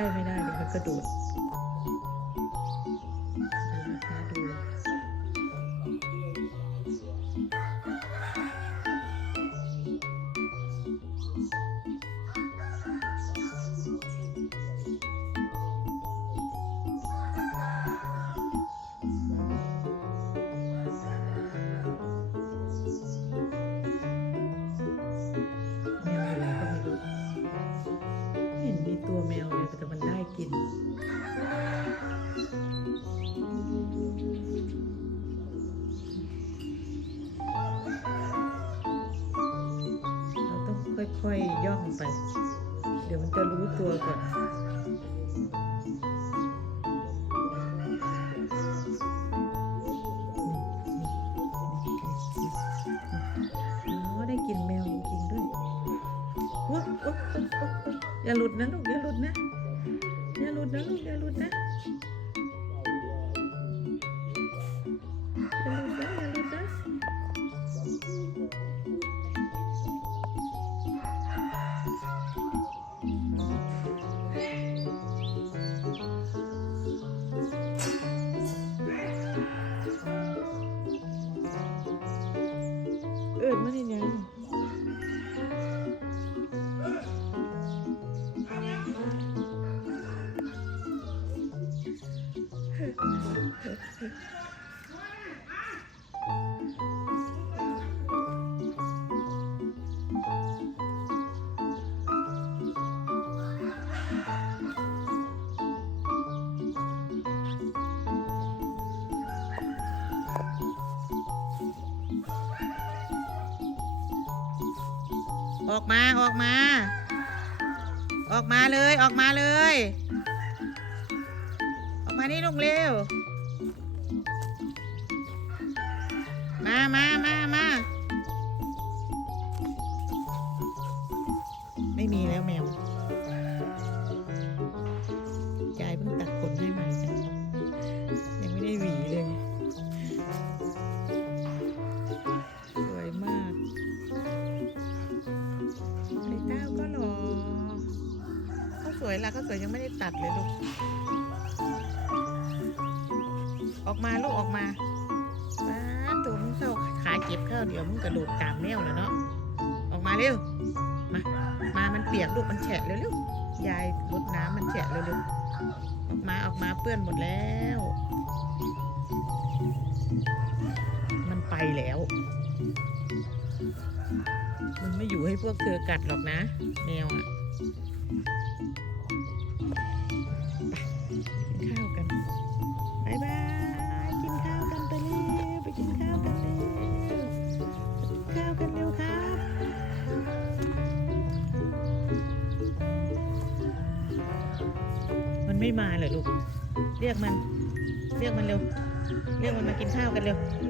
ล้ไม่ได้เดี๋ยวมันกระโดด ค่อยๆย่องไป เดี๋ยวมันจะรู้ตัวก่อนอ๋อได้กินแมวจริงๆด้วยอุ๊บอุ๊บอุ๊บอุ๊บอุ๊บอย่าหลุดนะลูกอย่าหลุดนะ อย่าหลุดนะลูกอย่าหลุดนะ ออกมาออกมา ออกมาเลยออกมาเลย ออกมานี่ลูกเร็ว มามามามาไม่มีแล้วแมวยายเพิ่งตัดขนให้ใหม่จ้ะยังไม่ได้หวี วยละเขาสวยยังไม่ได้ตัดเลยลูก ออกมาลูกออกมาป้าตัวมึงเข้าขาเก็บเข้าเดี๋ยวมึงกระโดดตามแมวแล้วเนาะ ออกมาเร็ว มา มามันเปียกลูกมันแฉะเร็วๆ ยายรดน้ำมันแฉะเร็วๆ ออกมาออกมาเปื้อนหมดแล้ว มันไปแล้วมันไม่อยู่ให้พวกเธอกัดหรอกนะ แมวอะ ไม่มาเหรอลูก เรียกมัน เรียกมันเร็ว เรียกมันมากินข้าวกันเร็วมามามามามามากินข้าวเร็ว